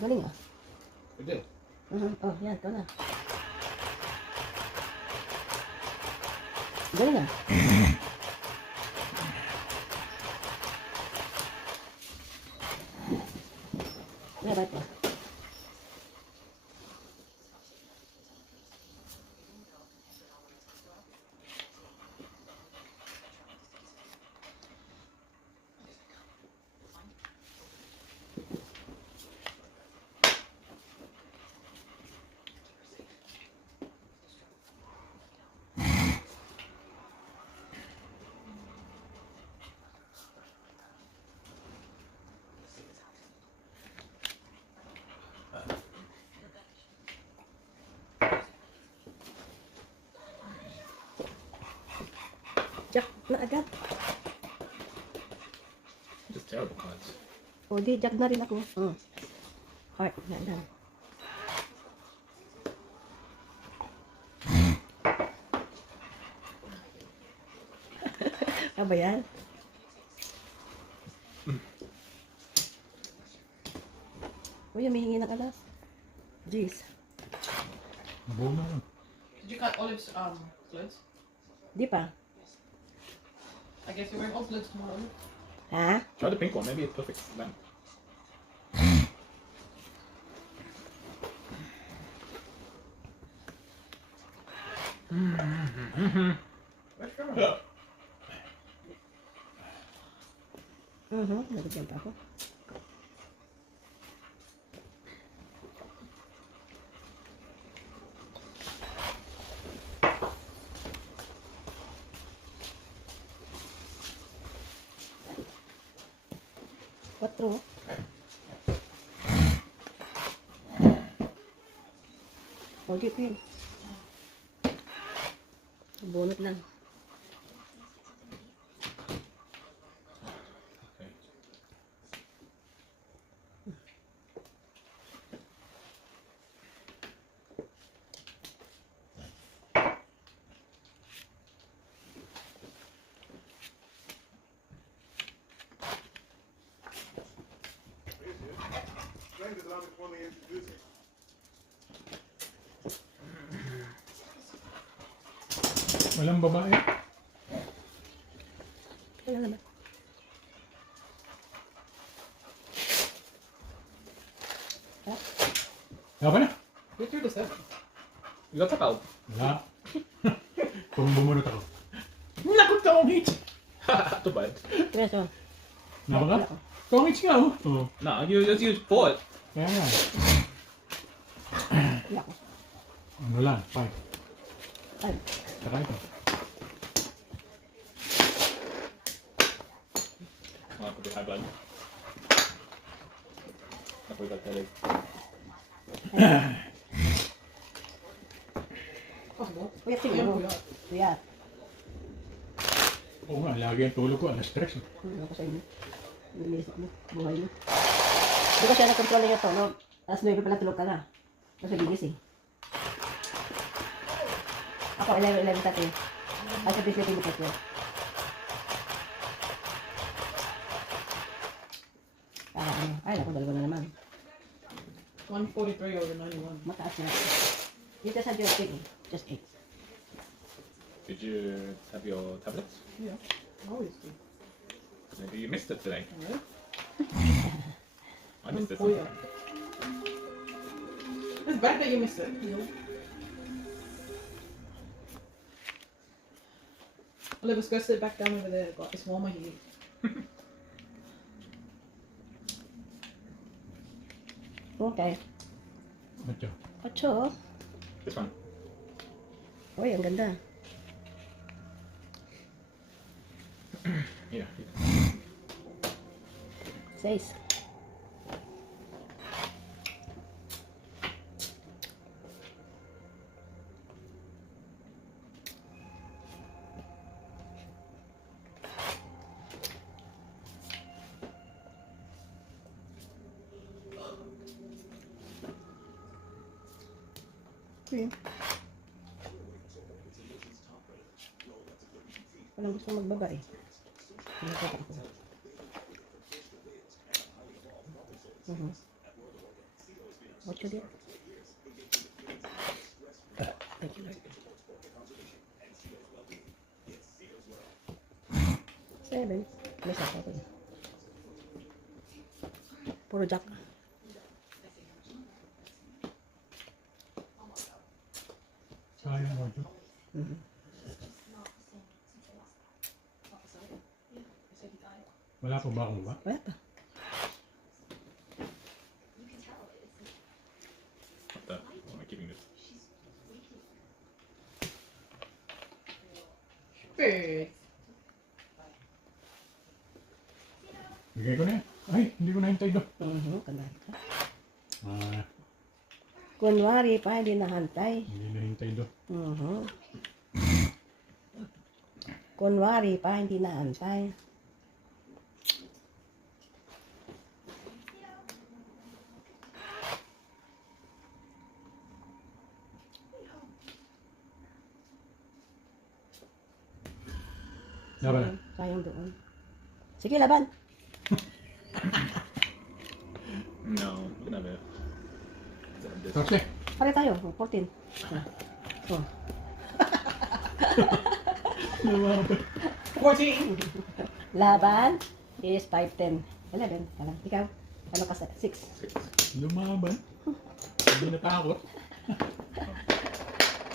Galing ah. We did. Oh, yan. Ito na. Galing ah. Wala ba ito? Jack na agad. Just terrible cards. O di, Jack na rin ako. Heart. Yan. Ano ba yan? Uy, humihingi ng alas. Jeez. Nabuo na. Did you cut Olive's clothes? Di pa. I guess you're wearing all clothes tomorrow. Ha? Try the pink one. Maybe it's perfect for them. Where's your Nagagyan pa ako. Quatro. O, di pin. Bunot lang. Okay. Walang babae. Wala naman. Wala na. You threw this out. You got tap out. Wala. Kung bumunot ako. Nakot ka ang hit. Too bad. Preso. Napaka? Kongits nga oh. Oo. Nah, you just use 4. Kaya nga. Wala ko. Ano lang? 5. Ay. Saka ito. Ako di high blood. Ako got headache. Oh, no. Kuya, siguro. Kuya. Oo nga, lagi ang tulog ko. Alas 3. Ano ko sa inyo? Nilisip mo. Buhay mo. Hindi ko siya na-control niya ito, no? Tapos 9 pala tulog ka na. Kasi gigising. Ako 11 tatin. Ay, sabi sleeping mo tatin. Para ano? Ay, naku, dalawa na naman. 143 over 91. Mataas na. You just had your thing. Just 8. Did you have your tablets? Yeah. Always do. Maybe you missed it today. Alright. I missed it. Oh, yeah. It's bad that you missed it. Olive, let's go sit back down over there. It's warmer here. Okay. Macho. 8. This one. Uy, ang ganda. Yeah. 6. Okay. Walang gusto magbaba eh. Nakita ko. 8 din. Thank you, Lord. 7. May sasa ko. Puro jack. Sayang mo ito. Wala pa ba akong ba? Wala pa. What the? Why am I keeping this? Bird. Bigay ko na yan. Ay, hindi ko nahintay doon. Kandahan ka. Ah, Kunwari pa, hindi nahantay. hindi nahintay doon. Kunwari pa, hindi nahantay. Laban na. Sayang doon. Sige, laban. No, never. This. Tapos Pare tayo. 14. Oh. Lumaban. 14. Laban is 5, 10, 11. Alam. Ikaw? Ano ka sa 6? Lumaban. Hindi natakot.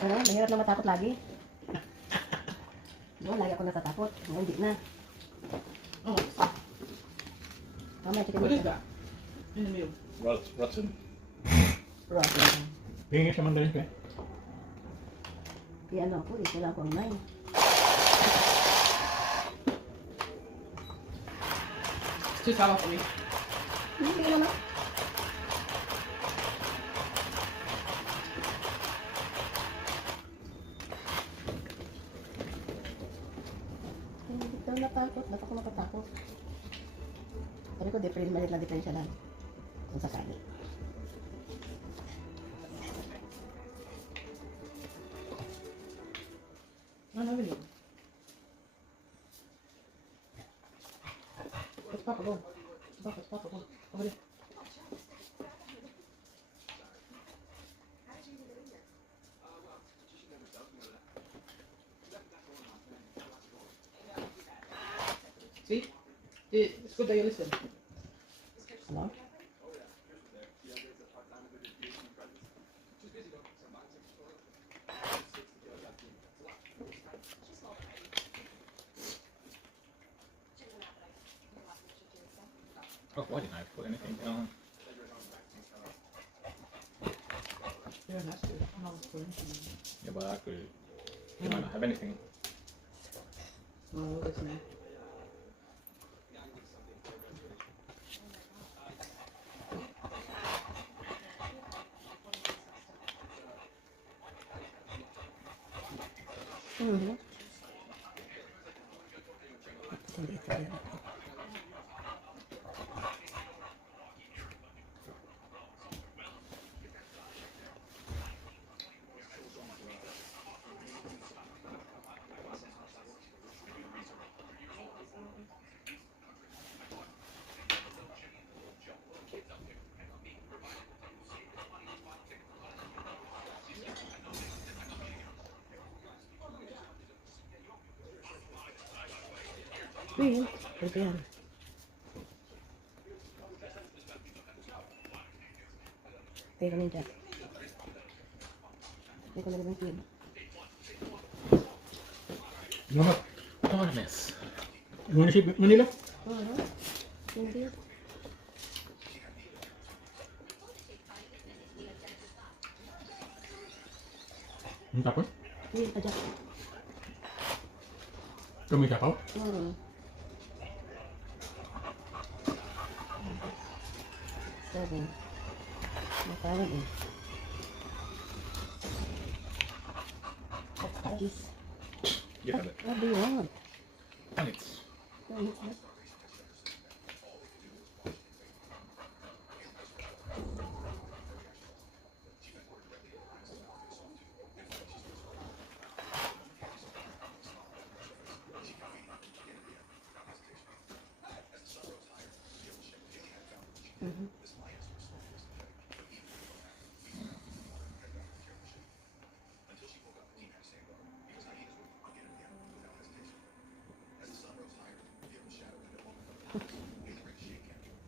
Ano? Mahirap na matakot lagi. No, lagi ako natatakot. No, hindi na. Oh, Tama, chicken what is nugget. that? In the middle. Rotten. Rotten. Tingin sa mandarin ko eh. Di ano ako, ito lang ako ang 9. It's too sour for me. Hindi naman. Hindi ko natakot. Ba't ako nakatakot? Sabi ko, maliit na diferensya lang. Kung sakali. No, no, really. Let's Papa go. Let's Papa go. Over there. See? It's good that you listen. Ano? Oh, why didn't I put anything on? Yeah, that's good. No, it's good. Yeah, but I could. You might not have anything. Oh, listen. Mhm. Hindi ito yan. Uy, ito yan. Teka naman dyan. Teka naman yung cube. Lumat. Darkness. Munisip Manila. Hindi. Tapos, Hindi pa dyan. tumikaw. Seven. Matawag eh. Jeez. You have it. What do you want? And it's.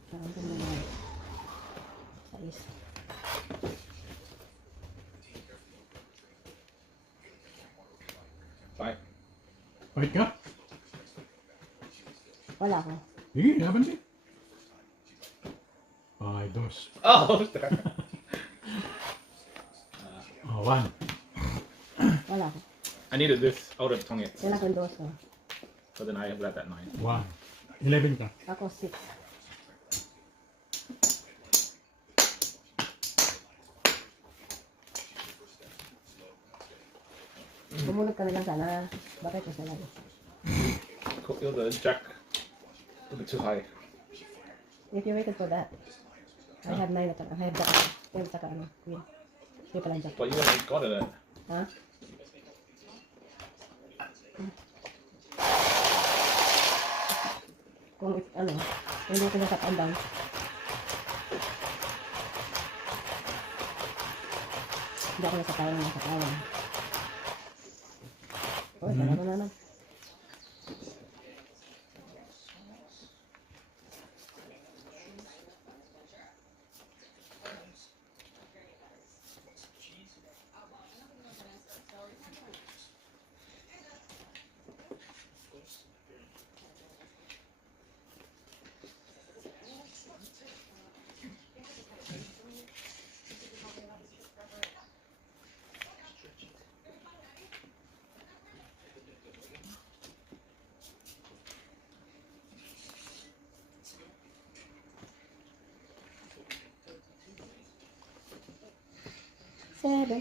Parang ito naman. Sais. Bye. Fight ka? Wala ko. Sige, laban din. Ay, dos. Oh, Oh, one. Wala ko. I needed this out of tongue. Wala ko dos ko. So then I have got that 9. One. 11 ka. Ako 6. Bumulog ka na lang sana. Bakit ko sana? The jack a bit too high. If you waited for that, I have 9 at I have that. 10 saka ano, queen. Hindi pala jack. But you already got it. Ha? Kung ano, hindi ko na up and down. Hindi ako nasa kaya ng katawan. Oh, talaga na lang. Seven.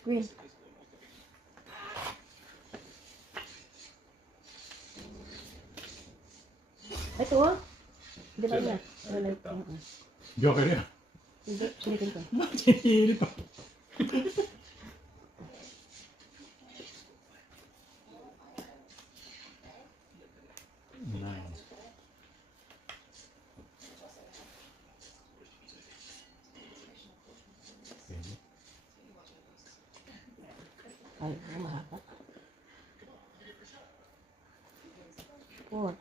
Green. Ito oh. Hindi ba niya? Joker yan. Hindi, silipin ko. Matinil pa. Nine. Okay. Ay, mahaba. 4.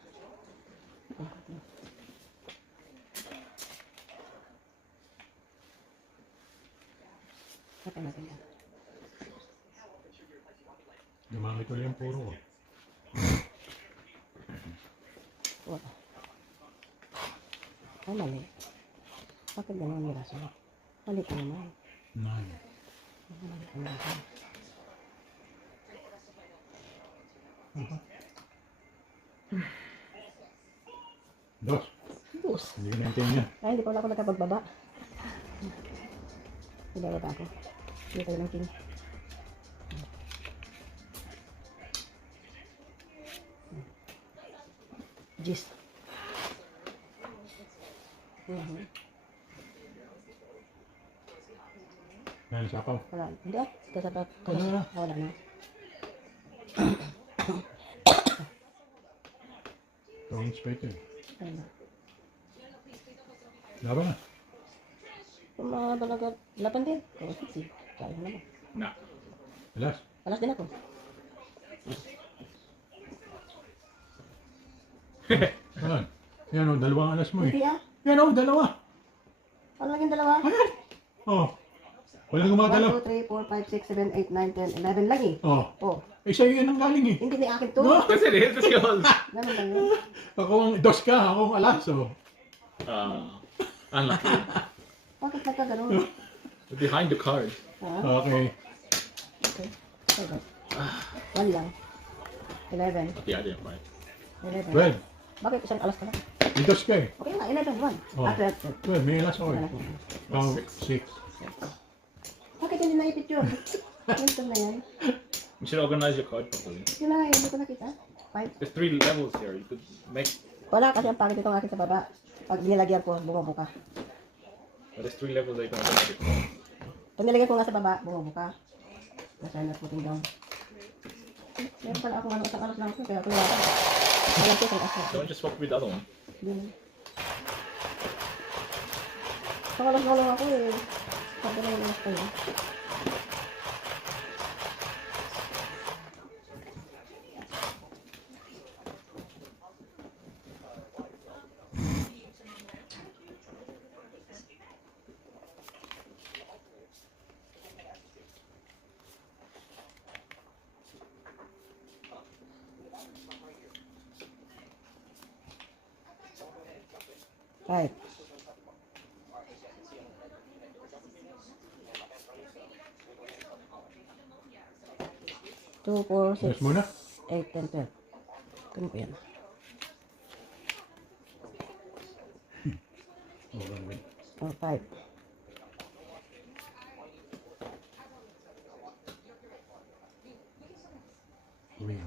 Saka natin yan. Gumamit ko yung puro ko. 4. Ay, mali. Bakit ganun yung raso? Mali ko naman. Nine. Mali ko naman. Dos. Dos. Hindi ko naintindihan. Ay, hindi ko wala ako nakapagbaba. Ibababa ako. Hindi tayo ng king. Gis. Nine sa apaw. Wala. Hindi ah. Kasabak. Wala na. Wala na. Throwing spade yun. Wala na. Laban na. Kung mga balaga, laban din. Oo, siksi. Kaya naman. Nah. Alas. Alas din ako. Ayan. Yan o, dalawang alas mo eh. Hindi ah. Yan o, dalawa. Ano lang yung dalawa? Ayan. Oh. Walang 1, gumadalaw. 2, 3, 4, 5, 6, 7, 8, 9, 10, 11 lang eh. Oh. Oh. Eh, sa'yo yan ang galing eh. Hindi ni akin to. No? Yes, it is. It's yours. Ganun lang yun. Ako ang dos ka, ako ang alas. Oh. Unlucky. Bakit nagkaganon? Behind the card. Ha? Okay. Okay. Hold on. 1 lang. 11. Okay, I didn't find. 11. 12. Bakit isang alas ka lang? May dos ka eh. Okay nga, 11, 1. Oh. Ah, 12. 12, may alas ako eh. Oh, 6. Bakit hindi naipit yun? Ito na yan. You should organize your card properly. Yun na nga, hindi ko nakita. 5. There's 3 levels here. You could make. Wala kasi ang pangit itong akin sa baba. Pag nilagyan ko, bumubuka. But there's 3 levels that you can organize. Pag nilagyan ko nga sa baba, bumubuka. Nasa na putting down. Meron pala akong isang alas lang ko, kaya ako wala. Wala ko isang alas. Don't just swap with the other one. Yun. Isang alas na lang ako eh. Sabi na yung alas kayo. 5. 2, 4, 6, Yes muna. 8, 10, 12. Kano po yan? Oh, 5. Queen.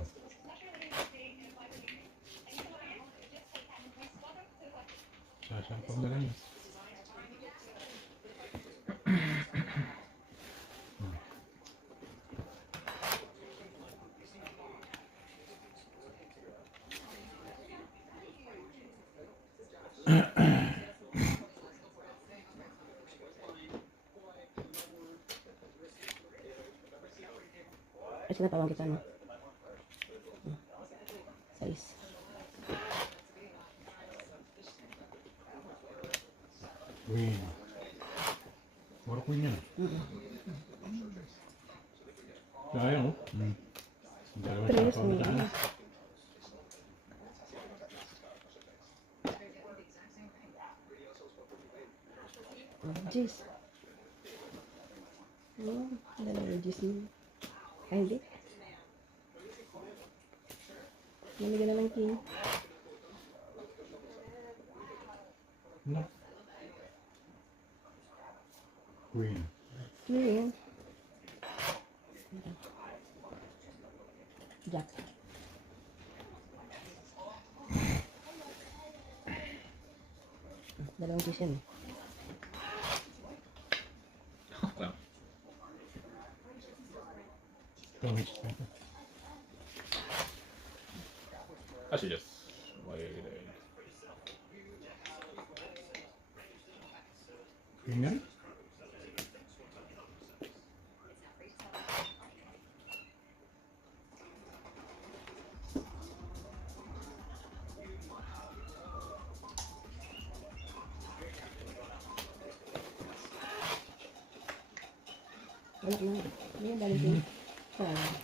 Sasampag na lang yun. Ay, sinatawag kita, no? 6. Queen. Puro queen yan. Sayang oh. Dalawa Tres, sa pamataan. Jeez. Oh, dalawa jeez mo. Ay, hindi. Namigyan na ng king. No. Queen. King. Jack. Dalawang jeez yan. Well, I should just wait. Queen yan? Wala na. Hindi yung dali king. Sayang.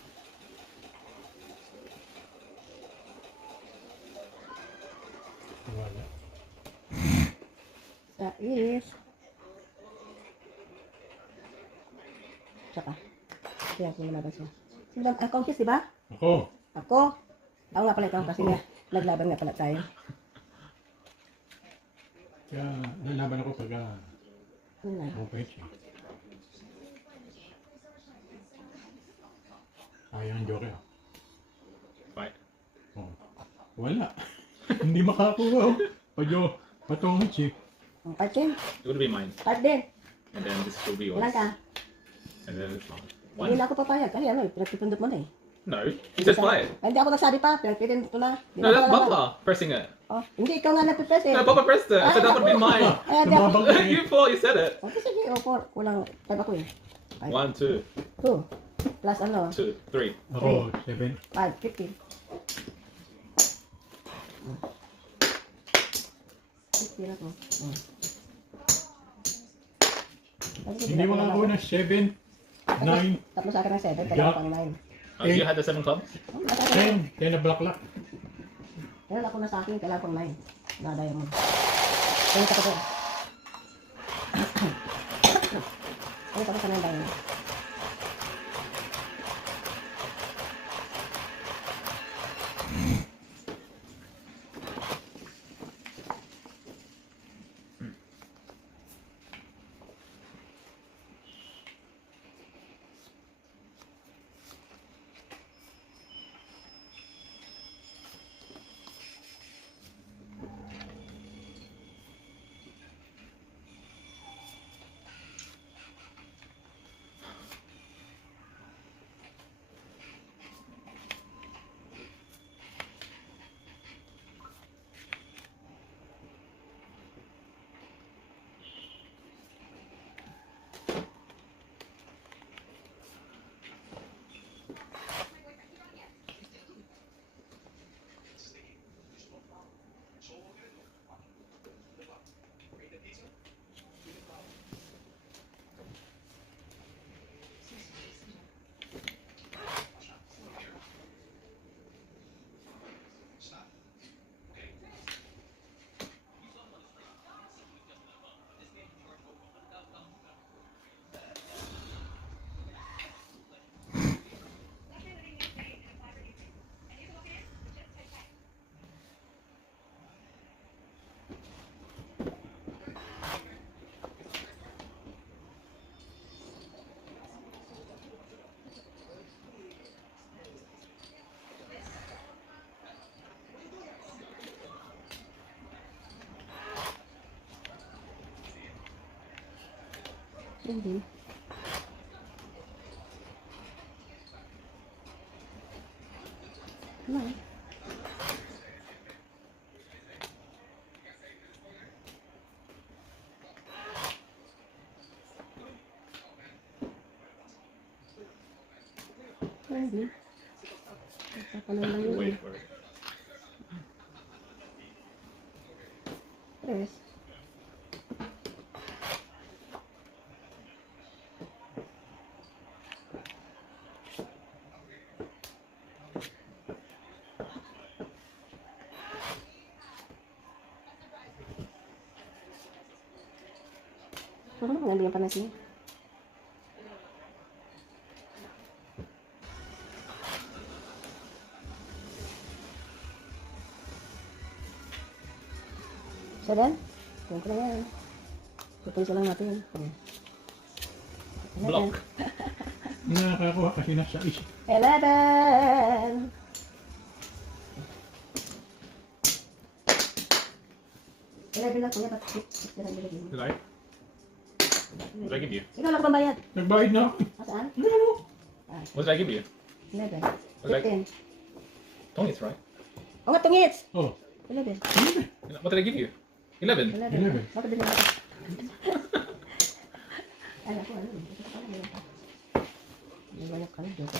Wala. Is. Tsaka. Kaya kung lumaban siya. Sino ang conscious, di ba? Ako. Ako. Ako nga pala ikaw kasi nga. Naglaban nga pala tayo. Kaya nalaban ako pag Ano na? moped siya. Sayang ang joker. Fight. Oh. Wala. Hindi makakuha. Patungit siya. Ang part din. It would be mine, Part din. and then this will be yours, Ilan ka? and then it's mine. Hindi One. na ako papayag. Kasi ano, pinagpipindot mo na eh. No, he says fight. Ay, hindi ako nagsabi pa. Pinagpipindot ko na. Hindi No, na that's ako nalaman. Butler pressing it. Oh, hindi, ikaw nga napipres eh. No, Butler pressed it. I said that would be mine. Ay, hindi ako. Tumabang ka You eh. thought you said it. Okay, sige. O, 4. Kulang. 5 ako eh. 1, 2, 2. Plus ano? 2, 3. Ako, 7. 5. 50. 50 na to. Oh. Hindi makakuha ng 7, 9, Tapos sa akin ng 7. Jack. Kailangan pang 9. You had the 7 clubs? Oh, nasa akin. 10. 10 na black lock. Meron ako na sa akin. Kailangan pang 9. Na diamond. Kaya sa ko. Kaya sa ko sa 9 diamond. Hindi. Ano? Hindi. Papanan lang yun. Wait for it. Yes. Maganda yung panas niya. Seven? Yan ko na yan. Pupulsa lang natin. Block. Nakakakuha kasi nasa is. 11! Eleven lang kuya, ba't six na lang bilhin mo? Did I? What did I give you? Ikaw lang pambayad. Nagbayad na ako. Saan? Ah, What did I give you? 11. Okay. 15. Tony's right. O nga, tungits! Oh, 11. What did I give you? 11. 11. Bakit din ako? Alam ko, ano? Ito pa lang yun. May banyak ka lang dito.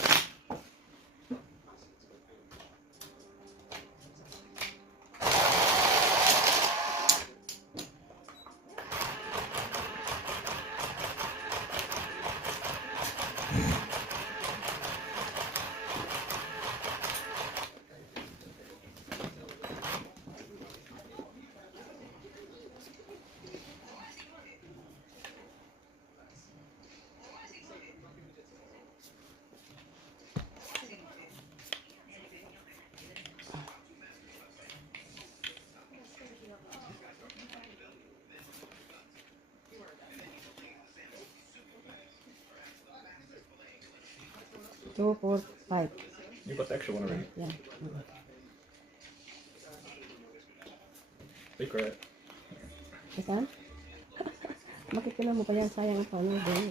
Two, four, five. You got the extra one already. Yan. Secret. Saan? Makikita mo pa yan, sayang pa ano doon.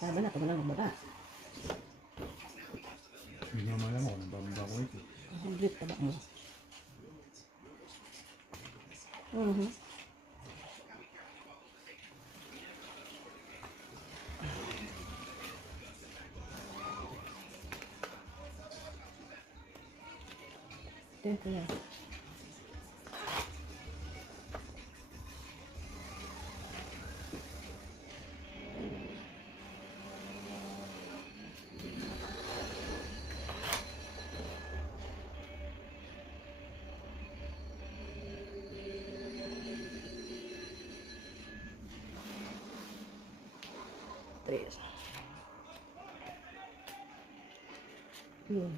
Sabi na, ito na lang magbaba. hindi naman alam ako. Nabababa ko ito. Ang blit taba mo. Ito yan. Tres. Yun.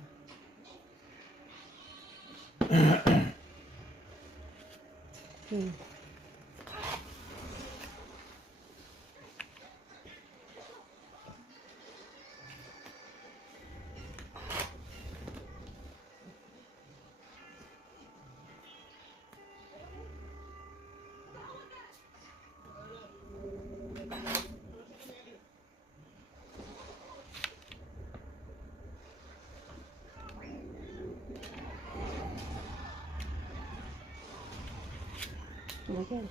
Okay.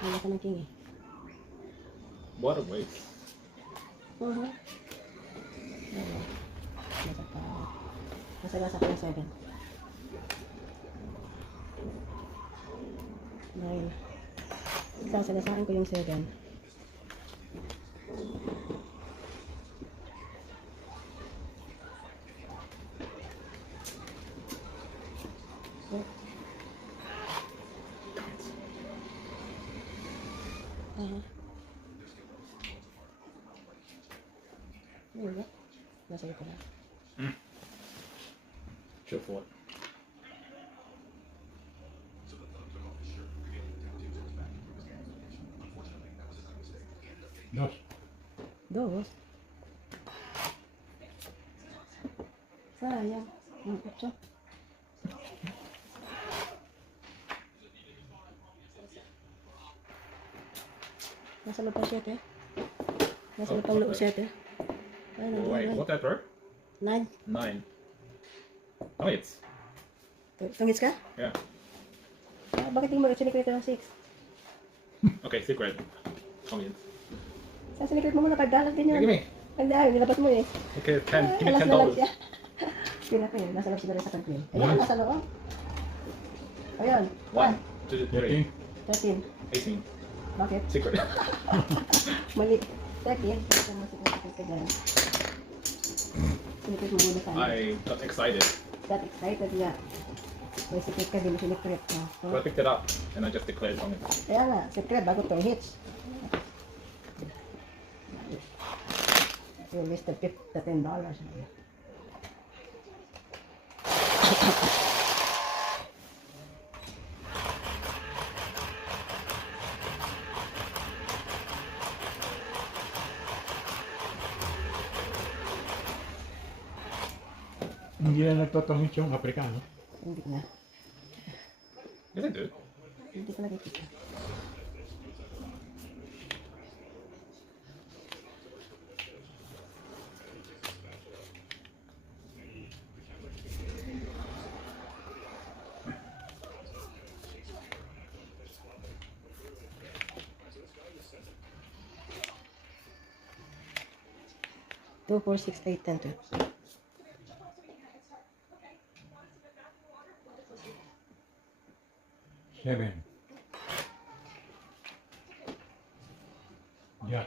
Wala ka ng king eh. What a waste. Masagasa ko yung 7. 9. Sasagasaan ko yung 7. Wala. Nasa ito na. Chill for it. Dos. Dos. Sayang. Ang 8. Nasa loob pang 7. Nasa loob pang loob 7. Ay, Oh, wait, what that word? 9. 9. Oh, it's. Tungits ka? Yeah. Ah, bakit hindi mo sinikret ng 6? Okay, secret. Onions. Sa sinikret mo muna, $5 din yun. Give me. Hindi, ay, nilabas mo eh. Okay, 10. Give me Alas na lang $10. siya. Pila pa yun, nasa loob siguro sa kantin. Ayun, nasa loob. Ayun. 1, 2, 3, 13. 18. Bakit? Secret. Mali. 13. Ito mo sinikret ka dyan. Sinikret mo muna sana. I got excited. Got excited nga. May secret ka din, sinikret mo. So I picked it up and I just declared on it. Kaya nga, secret bago itong hits. You listed the $10. Hindi na nagtotongit yung Aprikano. Hindi na. Yes, I do. Hindi ko nakikita. Two, 4, 6, 8, 10, 12. Seven. Yeah.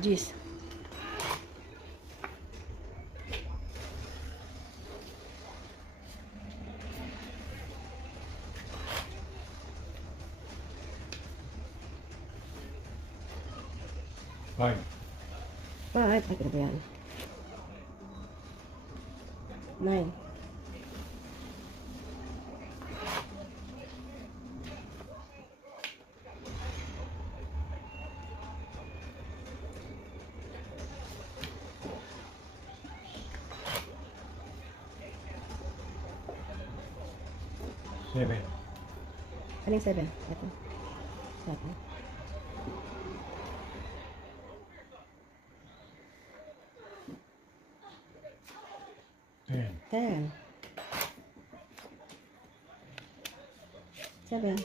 Jeez. Five. Five. Ay, ano ba yan? 9. Seven. Aling 7? Ito. 7. Ten. 10. 7.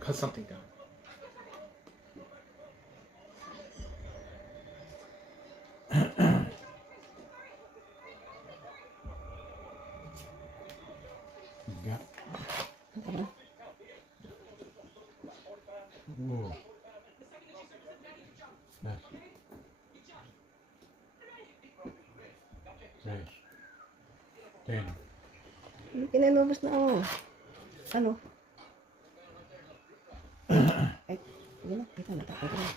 Cut something down. Yeah. Ano? Whoa. That's. Tres. 10. Pinalabas na ako. Ano? Ay, yun na. Ito, natapay ko na.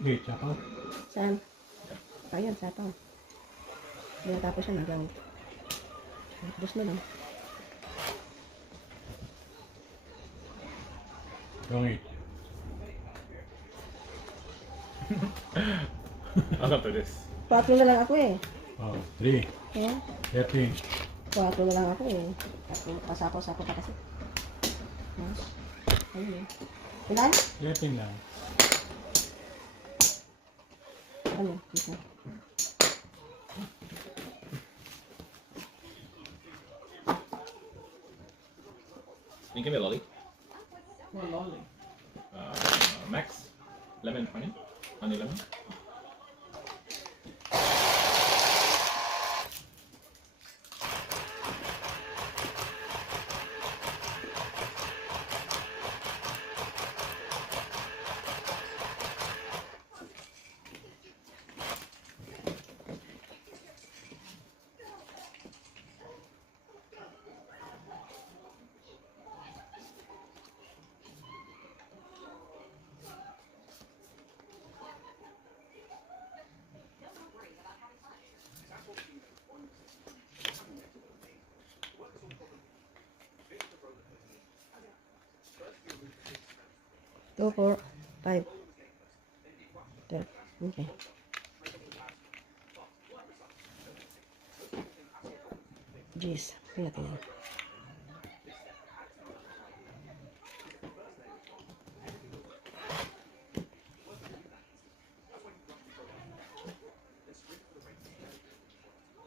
Eight, saka. Saan? Ayan, sa ito. Hindi natapos siya hanggang. Dos na lang. Yung eight. I'm up for this. 4 na lang ako eh. Oh, 3. Kaya, 13. 4 na lang ako eh. Pasako-sako pa kasi. Ayun eh. Ilan? 13 lang. Ano? Isa. Can you give me a lolly? What lolly? Max? Lemon, honey? Honey lemon? Two, 4, 5. 12. Okay. Jeez. Tingnan natin yan.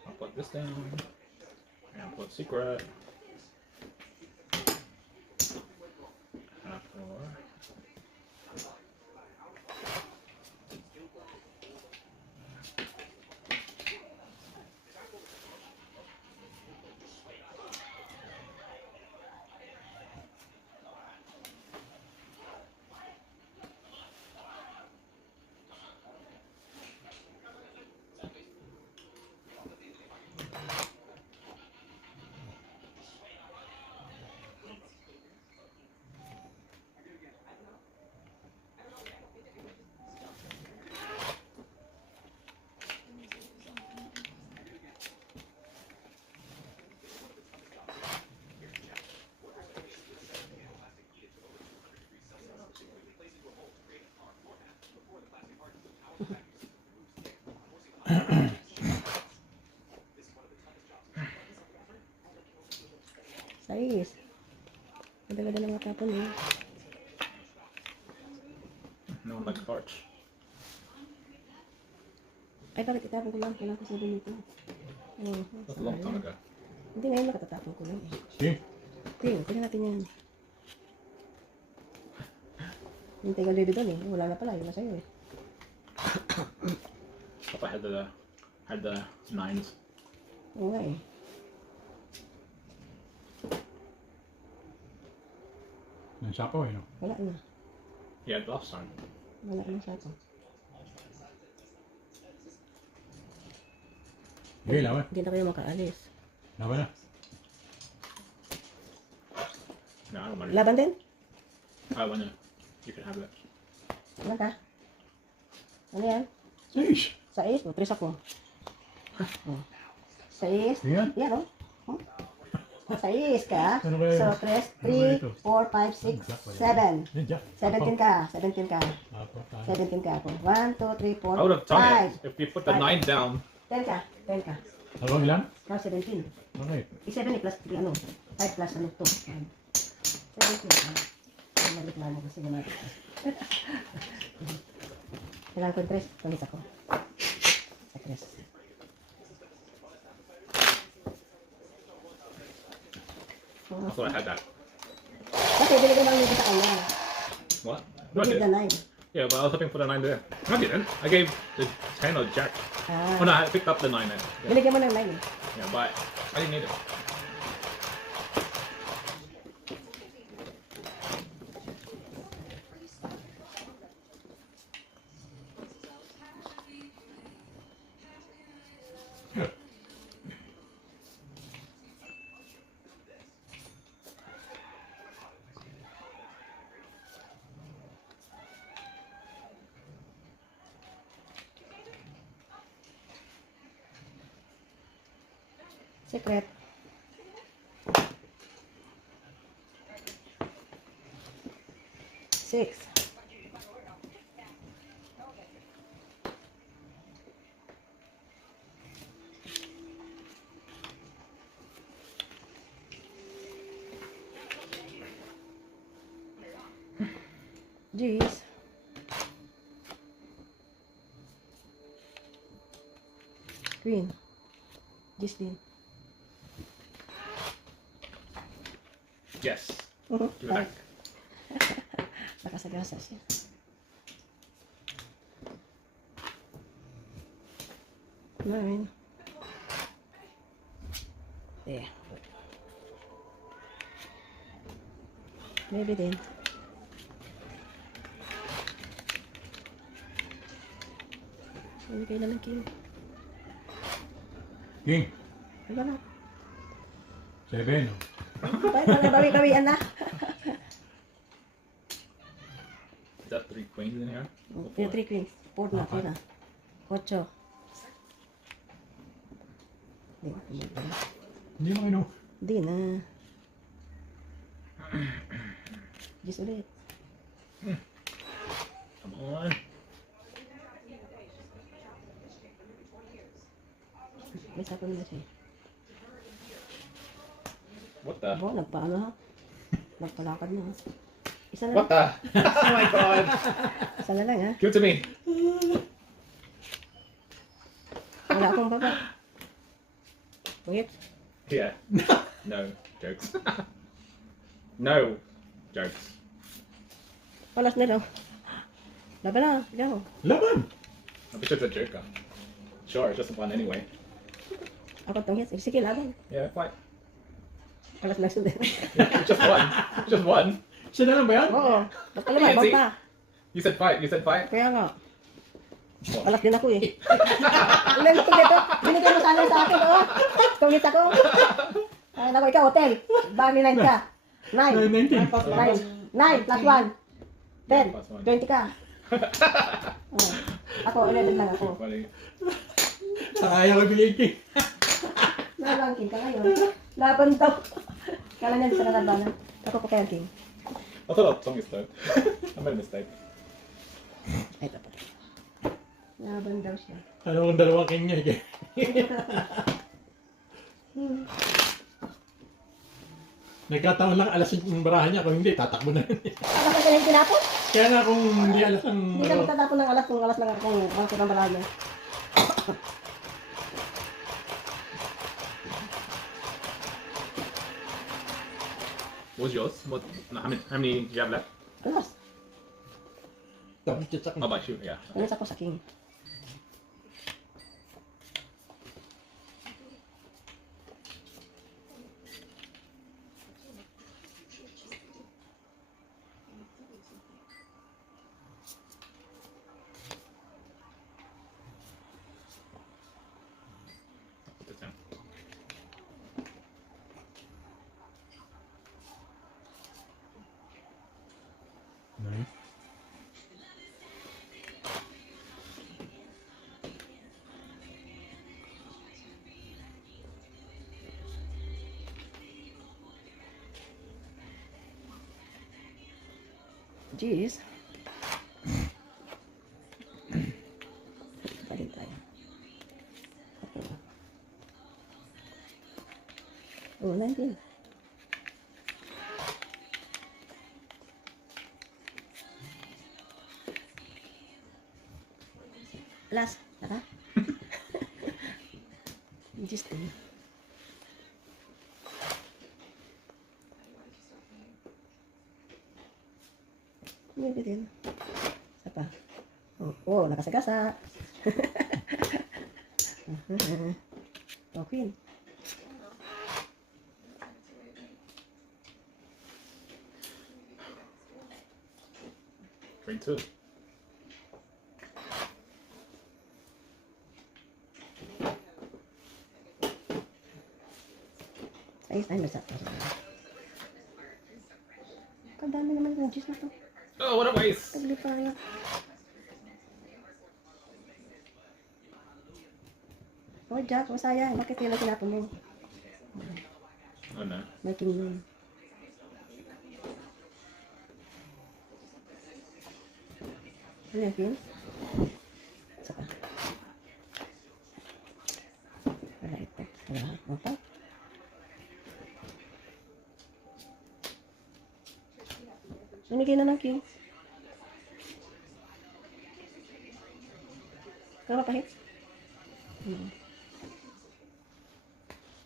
I'll put this down. And put secret. Four. Sais. Ganda-ganda ng mga tapon eh. No one likes parch. Ay, bakit itapon ko lang? Kailangan ko sabi nito. Oh, That's a long time ago. Hindi, ngayon nakatatapon ko lang eh. See? Tingnan natin yan. Yung tagal baby doon eh. Wala na pala. Yun na sa'yo eh. If I had the nines. Oo nga eh. Ang sapaw eh, no? Wala na. He had last time. Wala na siya ito. Okay, lawan. Hindi na kayo makaalis. Lawan na. No, I don't want it. Laban din? I want it. You can have it. Ano ka? Ano yan? Sheesh! Sais? O, 3 ako. Oh. Sais? Yan. Yan o. Oh. Sais ka? Ano ba yun? So, Ano ba 3, ito? 4, 5, 6, 7. Yan, Jack. 17 ka. 17 ka. Apat tayo. 17 ka ako. 1, 2, 3, 4, I would have done 5. it if you put the Five. 9 down. 10 ka. 10 ka. Ano, ilan? Now 17. Okay. 7 plus 3 ano? 5 plus ano? 2. 17. Nagreklamo kasi naman. Kailangan ko yung 3. Tulis ako. Sa 3. I thought I had that. Kasi binigyan lang nito sa kanya. What? No, I Bigyan did. the 9. Yeah, but I was hoping for the 9 there. No, I didn't. I gave the 10 or Jack. Oh no, I picked up the 9 then. Yeah, Binigyan mo ng 9 eh. yeah, but I didn't need it. Secret. Six. Jeez. Queen. Gisline. Yes. Give it back. Nakasagasa siya. Nine. There. Maybe din. Hindi kayo naman kayo. King. Ano na? 7. no? Bawi-bawian na. Is that 3 queens in here? Yung 3 queens. 4 na, 4 na. 8. Hindi mo ino. Hindi na. Just ulit. Come on. Isa ko na siya. What the? Abo, nagpaano ha? Nagpalakad na ha? Isa na What lang. the? Oh my god! Isa na lang ha? Give it to me. Wala akong baba. Wait. Yeah. No jokes. No jokes. Palas na lang. Laban na. Ikaw. Laban! I'm just a joker. Sure, it's just one anyway. Ako itong hits. Sige, laban. Yeah, fight. Palas na sundin. Yeah, just one. Just one. Siya na lang ba yan? Oo. Ba't pala may Easy. bangka? You said fight. You said fight. Kaya nga. What? Palas din ako eh. Ilan ko dito? Binigay mo sana sa akin, oh. Itong hits ako. Ay, naku, ikaw, hotel. Bali 9 ka. 9. 19. 9 plus 1. 10. Plus one. 20 ka. Oh. Ako, 11 lang ako. Funny. Ayaw ko bigay. Nalangking ka ngayon. Laban daw. Kala niya sa nalabanan. Ako pa kaya king. I thought that song is third. I made a mistake. Ay, ito pa. Laban daw siya. Ano kung dalawang king niya? Nagkataon lang alas yung barahan niya. Kung hindi, tatakbo na. Alas na kanyang tinapos. Kaya nga kung hindi alas ang... Hindi ka magtatapon ng alas kung alas lang akong bangkit ng balahan niya. What was yours? What? No, how many do you have left? Alas. Tapos chat How about you? Yeah. Alas ako sa king. Put this down. Nice. Jeez. Balik tayo. Oh, 19. Last. Tara. Just two. Maybe din. Isa pa. Oh, nakasagasa. Oh, queen. Green two. Ay, nasa. Kadami naman ng juice na to. Oh, what a waste! Tagli pa rin. Oh, Jack, masaya. Bakit yun ang tinapon mo? Oh no. May king yun. Ano yung king? Isa pa. Wala ito. Wala. Okay. Binigay na ng king. Kaya pa hit?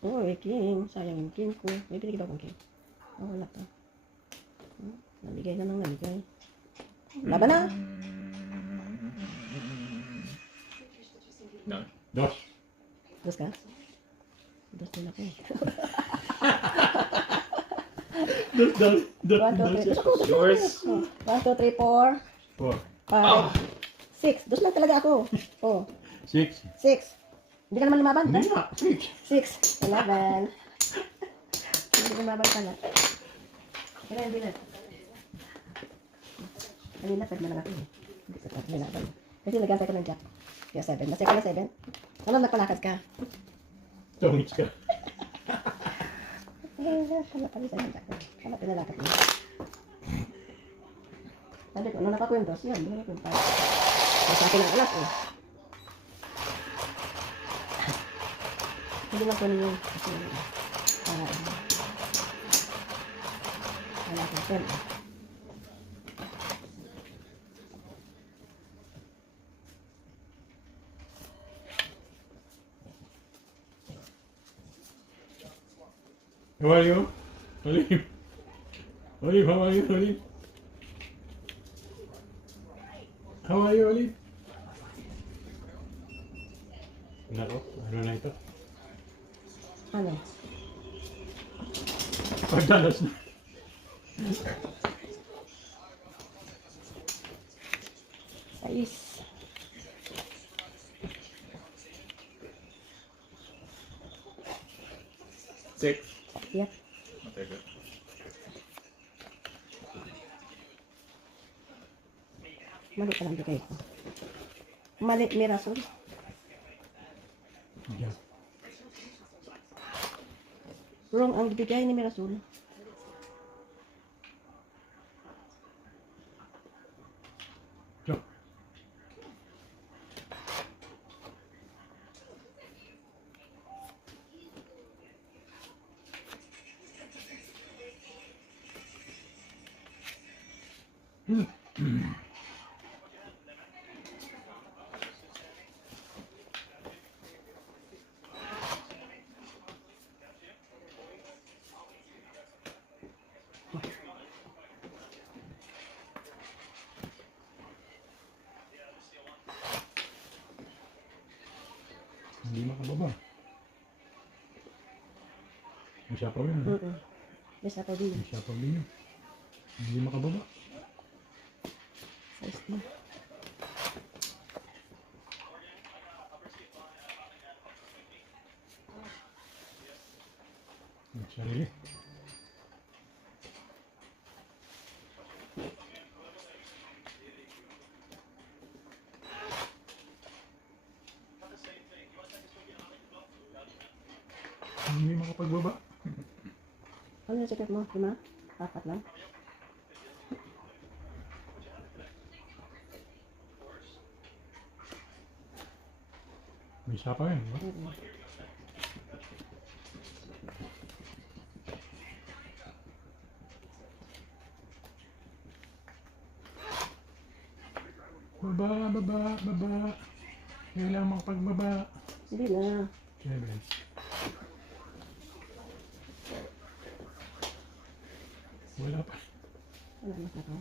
Oh, may king. Sayang yung king ko. May binigay ba akong king? Oh, wala pa. Nabigay na ng nabigay. Laban na! No. Dos. Dos ka? Dos din ako. Dos. 1, 2, 3. Dos ako. Yours. 1, 2, 3, 4, 4. 5, 6. Dos lang talaga ako. Oh, 6. 6. Hindi ka naman lumaban, Hindi ba? nga. 6. 6, 11. Hindi ka lumaban pala. Kaya hindi na. Kanina, 5 na lang ako eh. Hindi sa 5 nilaban. Kasi nagantay ka ng jack. Kaya 7. Masaya ka na 7. Ano, nagpalakad ka? Tongits ka. Kala pa rin sa jack. Kala pinalakad mo. Sabi ko, nung nakakwentos, yan, hindi na kwenta. Sa akin ang alas eh. Hindi lang kunin yun. Kasi, para, wala akong pen. How are you? Olive. Olive, how are you, Olive? How are you, Olive? Nako, ano na ito? Ano? Pagdalas na. Sais. Six. Yep. I'll take it. Mali pa lang bigay ko. Mali, may rason. Yeah. Wrong ang bigay ni Mirasol. So, hindi makababa. May siya pa rin. Basta pa din. May siya pa din yun. Hindi makababa. Sais na. May sarili. Hindi makapagbaba. Ano yung secret mo? 5? 4 lang? May siya pa rin, di ba? Baba, baba, baba. Kailangan makapagbaba. Hindi na. Kevin. Wala pa. Wala na sa to.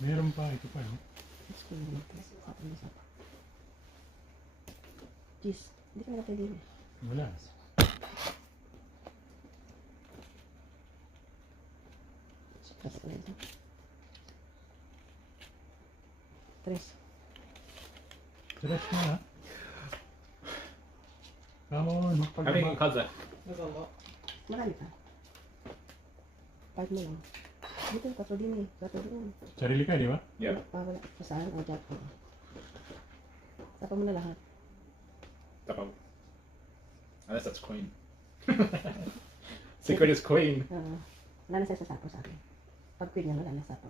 Meron pa. Ito pa. No? Mas ko na ito. Sa akin isa pa. Jeez. Hindi ka nakapay din. Wala. Stress ko na ito. 3. Stress na ha. Come on, How many makapagbaba. cards left? There's a lot. Marami pa. 5 mo lang. Dito, 4 din eh. 4 din. Sarili ka, di ba? Yeah. Wala. Saan? O, jack ko. Tapa mo na lahat. Tapaw. Unless that's queen. Secret is queen. Wala na siya sa sapo sa akin. Pag queen yan, wala na sa sapo.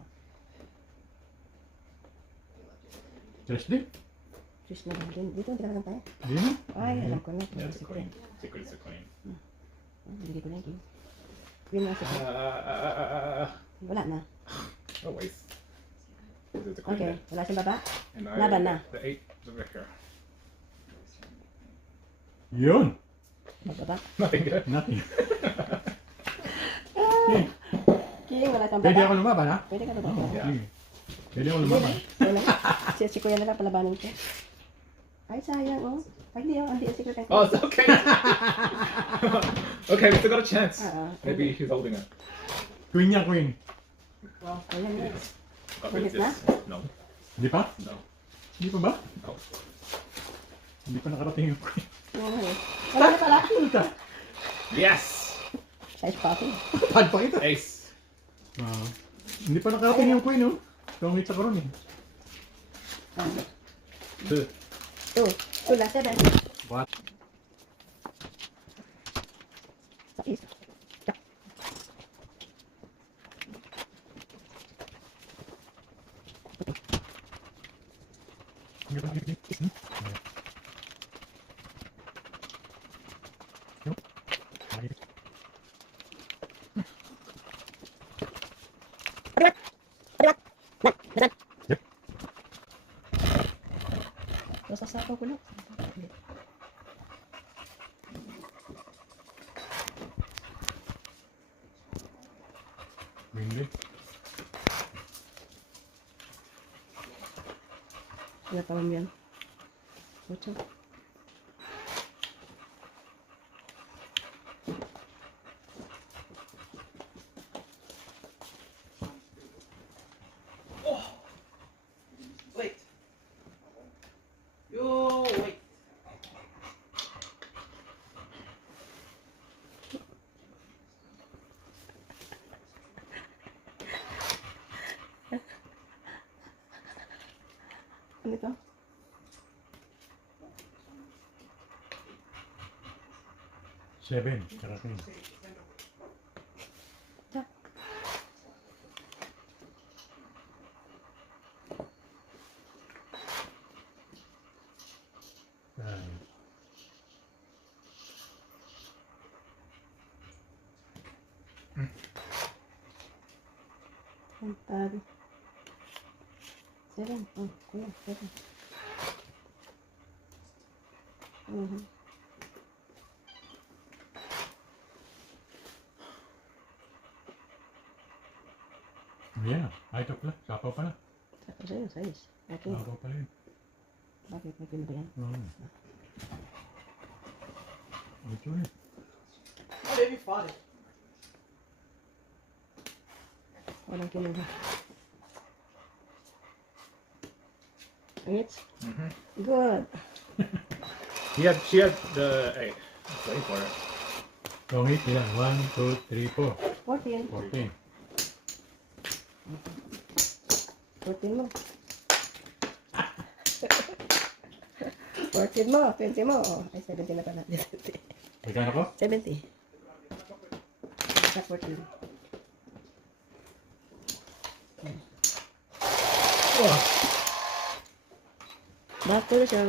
Stress din. Choose na lang din. Dito, hindi ka lang tayo. Di na. Ay, alam ko na. Yeah, it's a Secret. queen. Secret is a queen. Hindi ko na yung king. Queen na secret. Wala na. Oh, wait. This is the queen. Okay, wala siyang baba. And Laban na. The 8 is over here. Yun. Magbaba. Nothing good. Nothing. King, wala siyang Pwede baba. ako lumaban, ha? Pwede ka lumaba. Yeah. Sige. Pwede ako lumaban. Wala. Si kuya na lang palabanin ko. Ay, sayang, oh. Ay, hindi, oh. Hindi, secret ang Oh, it's okay. Okay, we still got a chance. Maybe he's holding it. Queen niya, queen. Ayan, yun. Oh, Ulit it's na? this. No. Di pa? No. Hindi pa ba? No. Hindi pa nakarating yung queen. Wala na pala. Ika. Yes! Size pa ako. Pad pa kita. Ace. Wow. Hindi pa nakarating yung queen, oh. Itong hits ako ron, eh. 2. 2 last 7. What? Sais. Jack. Yung Sasapaw ko lang. Hindi. Ano pa yan? Ocho. Wait. You wait. Ano ito? Seven. Karating. Jack. Nine. Contado. Seven. Oh, kuya. Seven. Yeah. Ay, ito pala. Sapaw pala. Saka sa'yo, sais. Okay. Sapaw pala yun. Bakit? May pinto yan? Ito rin. My baby farted. Walang kinuha. It's good. She had the. Hey, I'm waiting for it. Long hit ilan? 1, 2, 3, 4. 14. 14. 14 mo. 14 mo. 20 mo. Oh, ay, 70 na pala. 70. Magkano ko? 70. Sa 14. Oh. Bako na siya.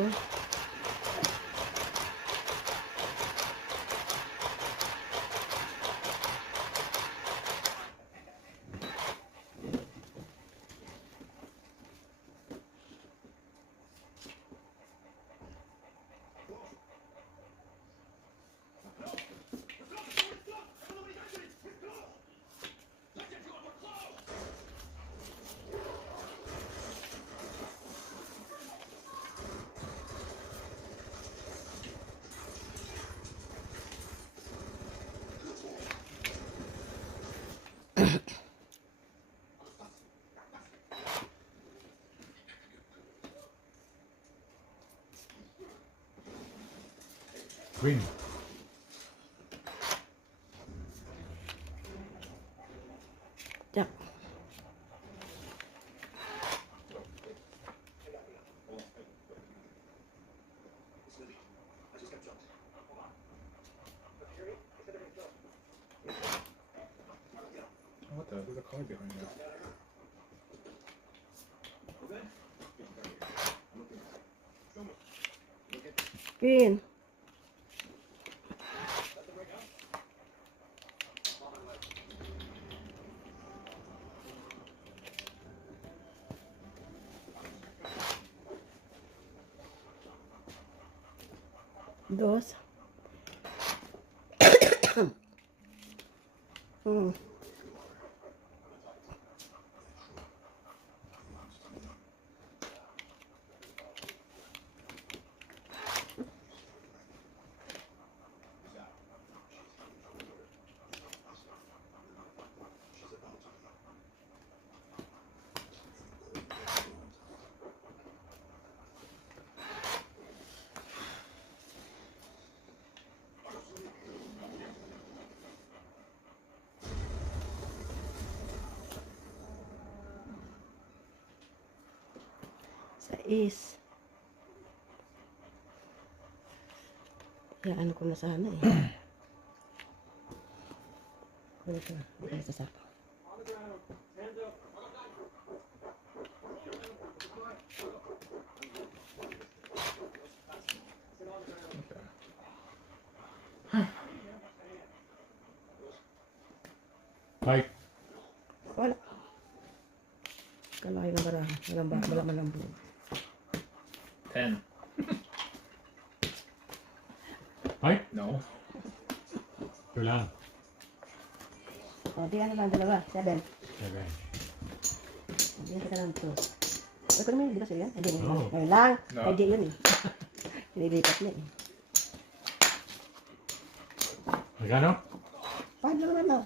Green. Jack. What the? There's a car behind you. Green. Dos. Sais. Ano ko na sana eh. Ano ito? Ano sa sapo? Five. Wala. Kalaki ng baraha. Walang malambot. 10. Ay, No. ito lang. O, di ano lang, dalawa. 7. 7. Hindi kita lang 2. Ay, kung naman, di ba sila yan? Hindi, Oo. ngayon lang. No. Ay, di yun eh. Sinilipat niya eh. Magkano? 5 lang naman, no?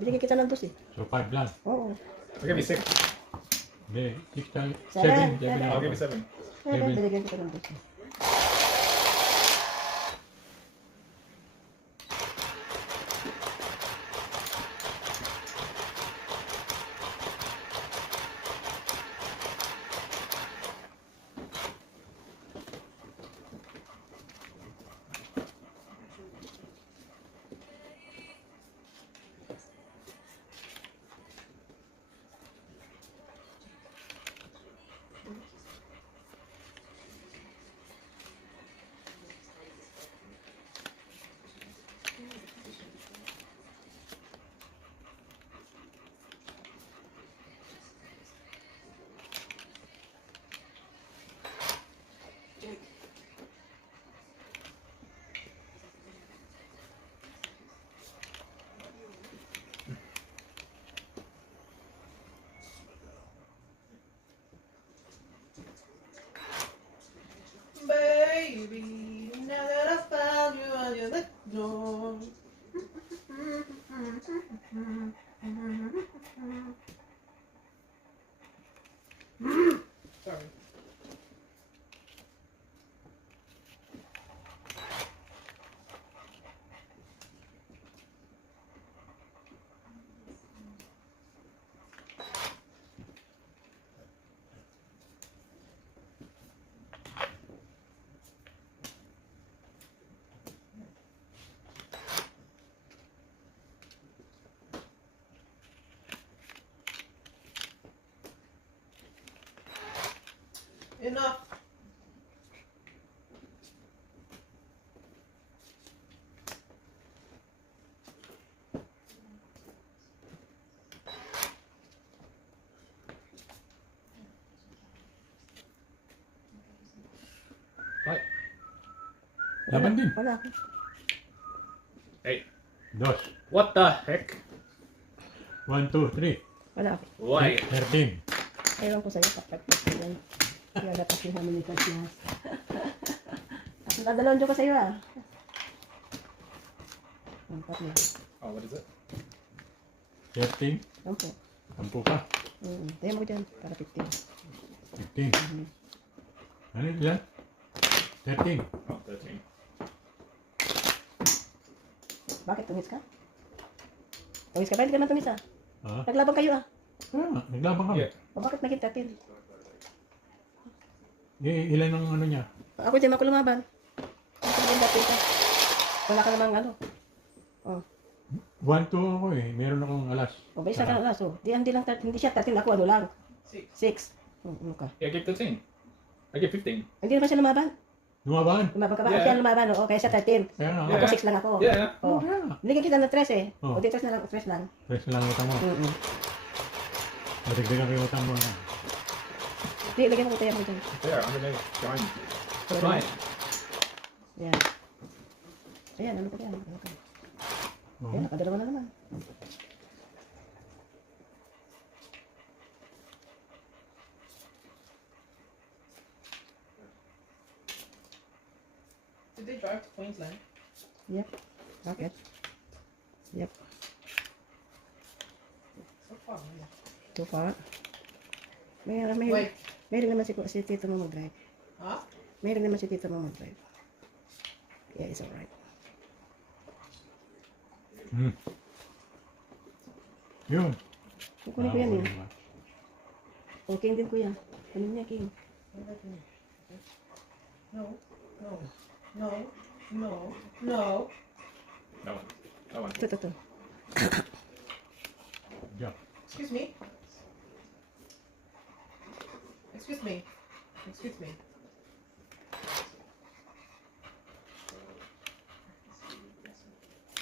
Binigyan kita ng 2 eh. So 5 lang. Oo. I'll give you 6. Hindi, 6 tayo. Seven. 7. 7 I'll give you 7. Binigyan kita ng 2 eh. Baby, now that I found you on your left door. Sorry. Enough. Right. Laban din. Wala ako. Hey. 2. What the heck? 1, 2, 3. Wala ako. Why? 13. Ewan ko sa'yo, kapag yan. Kaya dapat yung namin ni Christmas. At nadalawin ko sa'yo ah. Ang tatlo. Oh, what is it? 13. Ang po. 10 ka. Tayo mo dyan, para 15. 15. Ano yan? 13. Oh, 13. Bakit tumis ka? Tumis ka ba? Hindi ka naman tumis ah. Ha? Naglaban kayo ah. Kaya nga, naglaban kami. Yeah. O bakit naging 13? Ilan ang ano niya? Ako dyan ako lumaban. Ako dyan dati ka. Wala ka namang ano. Oh. 1, 2 ako eh. Meron akong alas. O ba isa ka na so. Hindi lang 13. Hindi siya 13. Ako ano lang. 6. Ano ka? Yeah, I give 13. I give 15. Hindi naman siya lumaban. Lumaban. Lumaban ka ba? Yeah. Siya lumaban. Oo, kaya siya 13. Kaya nga. Yeah. Ako 6 lang ako. Yeah. Oh. Kaya nga. Binigyan kita ng 13 eh. Oh. O di 3 na lang. 3 lang. Press lang utang mo. Matigdigan ko yung utang mo. Hindi, lagyan mo tayo mo dyan. There, underneath. Join. That's fine. Ayan. Ayan, ano pa yan? Ano pa? Ayan, nakadalawa na naman. Did they drive to Queensland? Yep. Bakit? Yep. So far, yeah. Ito pa. Wait. Mayroon naman si Tito mo mag-drive. Huh? Mayroon naman si Tito mo mag-drive. Yeah, it's alright. Yun. Kukunin ko yan eh. O, King din ko yan. Ano niya, King? No. No. No. No. No. No. That one. Ito. Yeah. Excuse me. Excuse me. Excuse me.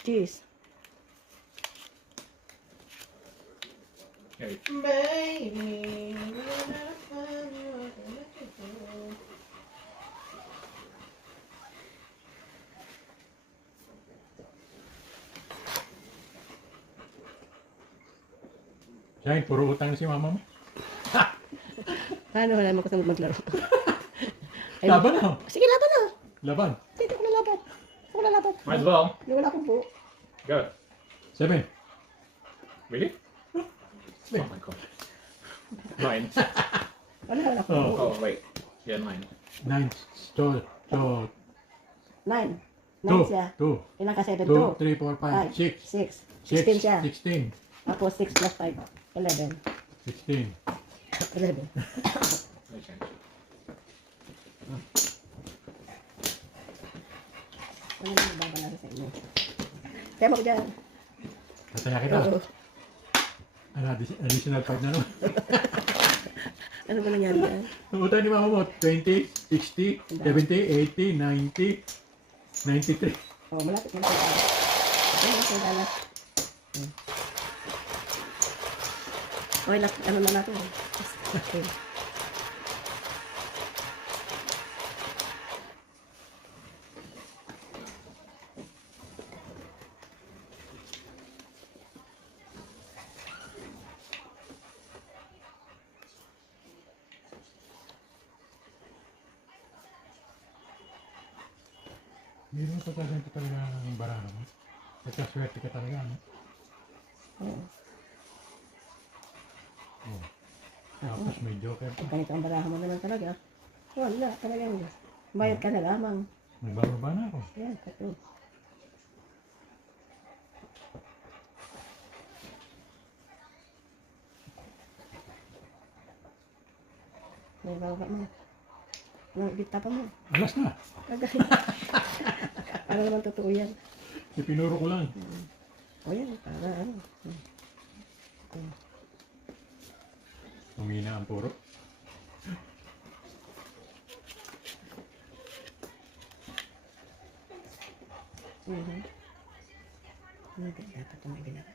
Cheese. Okay. Baby, when I find you, I can let you go. Shine, puro utang na si mama mo. Ano, wala naman ko sa maglaro. Ay, Laban na. sige, laban na. Laban. Hindi ko lalaban. Ako lalaban. Might as well. Hindi wala akong buo. Go. 7. Really? Oh my god. 9. Wala akong buo. Oh, wait. Yeah, 9. 9. So, 9. 9 2. siya. 2. Ilang ka 7? 2, 3, 4, 5, 6. 6. 16 siya. 16. Tapos 6 plus 5. 11. 16. 11. No change. Ano yung babalaro sa inyo? Kaya mo ko dyan. Tataya kita. Oo. Ano, additional 5 na naman. Ano ba nangyari dyan? Ang utang ni mama mo, 20, 60, 70, 80, 90, 93. Oh, malapit na siya. Okay, okay, dalas. Okay, ano na natin. Okay. Hindi mo pagkaganto talaga ang baraha mo. Nagkaswerte ka talaga, no? Oo. Oh. Tapos may joker pa. Ganito ang baraha mo naman talaga. Wala, talagang bayad ka na lamang. Nagbababa na ako. Yan, kato. May baba mo. Bita pa mo. Alas na. Agay. Para naman totoo yan. Ipinuro ko lang. O yan, para ano. Umina ang puro. Hindi, dapat ito may binaga.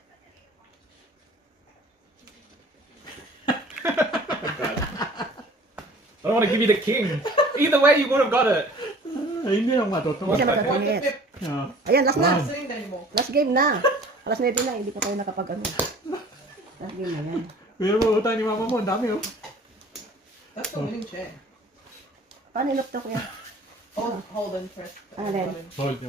I don't want to give you the king. Either way, you would have got it. Ay, hindi lang matutuwa. Hindi siya What? magkakangit. Ah, Ayan, last na. Sling dahil mo. Last game na. Alas 9 na, hindi pa tayo nakapag ano. Last game na yan. pero mo utang ni mama mo, ang dami oh. That's the winning check. Paano inukto ko yan? Hold and press. Ah, then. Hold.